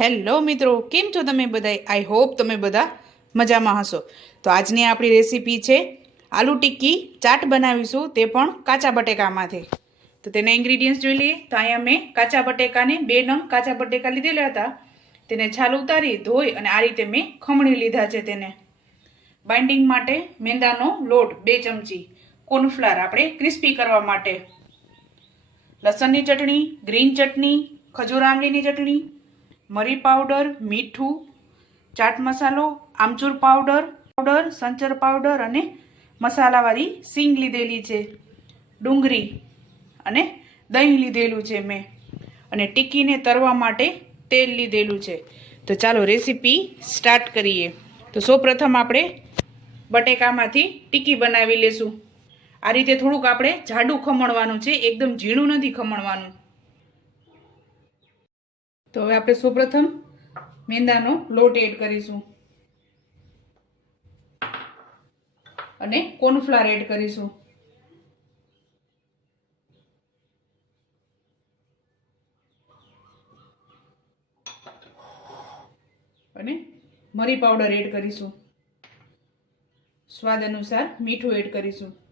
Hello મિત્રો, કેમ છો તમે બધા આઈ હોપ તમે બધા મજામાં હશો. તો આજની આપણી રેસીપી છે આલુ ટિક્કી ચાટ બનાવીશું, તે પણ કાચા બટેકામાંથી. તો તેના ઇન્ગ્રીડિયન્ટ્સ જોઈ લઈએ. તો અહીંયા મેં કાચા બટેકાને બે નંગ કાચા બટેકા લીધેલા હતા. તેને છાલ ઉતારી, ધોઈ અને આ રીતે મેં ખમણી લીધા છે તેને. બાઇન્ડિંગ માટે મેંદાનો લોટ બે ચમચી કોર્નફ્લાર આપણે ક્રિસ્પી કરવા માટે. લસણની ચટણી, ગ્રીન ચટણી, ખજૂર આંબલીની ચટણી મરી પાવડર, મીઠું, ચાટ મસાલો, આમચૂર પાવડર પાવડર, સંચર પાવડર અને મસાલાવાળી સીંગ લીધેલી છે. ડુંગળી અને દહીં લીધેલું છે મેં. અને ટીકીને તરવા માટે તેલ લીધેલું છે. તો ચાલો રેસીપી સ્ટાર્ટ કરીએ. તો સૌપ્રથમ આપણે બટેકામાંથી ટીકી બનાવી લેશું. આ રીતે થોડુંક આપણે જાડું ખમણવાનું છે, એકદમ ઝીણું નથી ખમણવાનું. તો હવે આપણે સૌપ્રથમ મેંદાનો લોટ એડ કરીશું. અને કોર્નફ્લાર એડ કરીશું. અને મરી પાવડર એડ કરીશું. સ્વાદ અનુસાર મીઠું એડ કરીશું.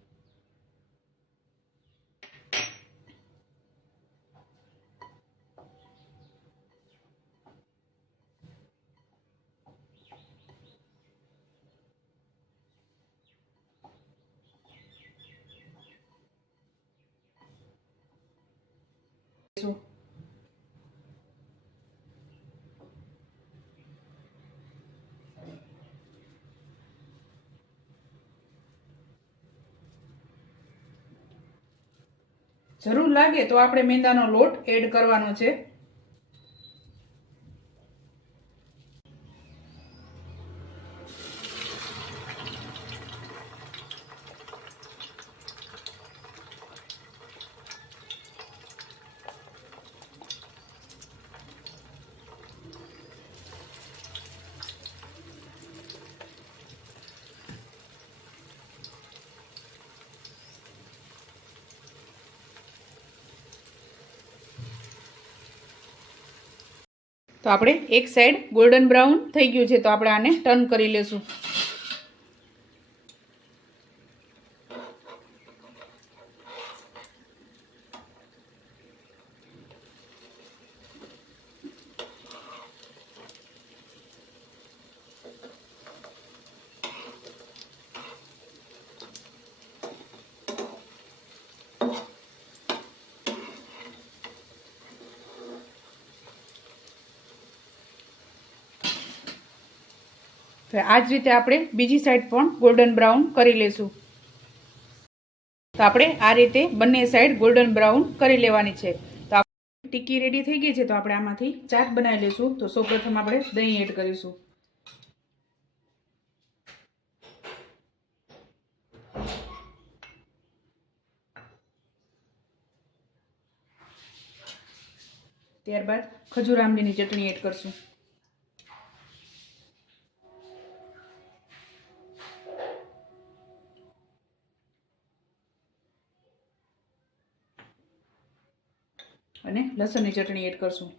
જરૂર લાગે તો આપણે મેંદાનો લોટ એડ કરવાનો છે. તો આપણે એક સાઈડ ગોલ્ડન બ્રાઉન થઈ ગયું છે. તો આપણે આને ટર્ન કરી લેશું. આ જ રીતે આપણે બીજી સાઈડ પણ ગોલ્ડન બ્રાઉન કરી લેશું. તો આપણે આ રીતે બંને સાઈડ ગોલ્ડન બ્રાઉન કરી લેવાની છે. તો આપણે ટીકી રેડી થઈ ગઈ છે, તો આપણે આમાંથી ચાટ બનાવી લેશું. તો સૌપ્રથમ આપણે દહીં એડ કરીશું. ત્યારબાદ ખજૂર આંબલીની ચટણી એડ કરશું. અને લસણની ચટણી એડ કરશું.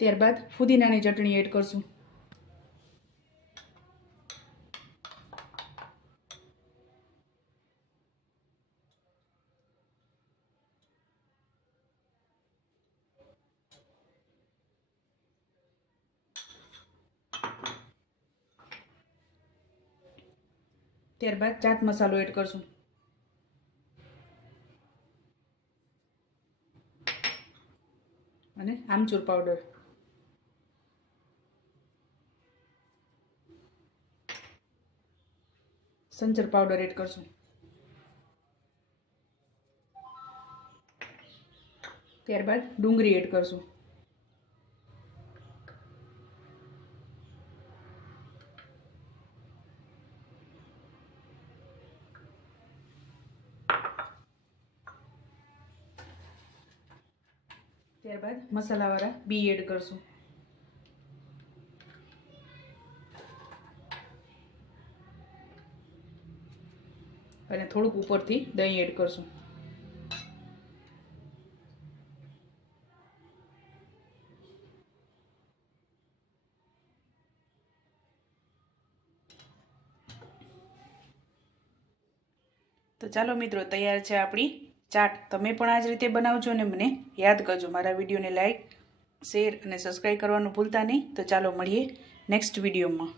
ત્યારબાદ ફુદીનાની ચટણી એડ કરશું. ત્યારબાદ ચાટ મસાલો એડ કરશું. અને આમચૂર પાવડર સંચર પાવડર એડ કરશું. ત્યારબાદ ડુંગળી એડ કરશું. ત્યારબાદ મસાલાવાળા બી એડ કરશું. અને થોડુંક ઉપરથી દહીં એડ કરશું. તો ચાલો મિત્રો, તૈયાર છે આપણી ચાટ તમે પણ આ જ રીતે બનાવજો અને મને યાદ કરજો. મારા વિડીયોને લાઇક શેર અને સબસ્ક્રાઈબ કરવાનું ભૂલતા નહીં. તો ચાલો મળીએ નેક્સ્ટ વિડીયોમાં.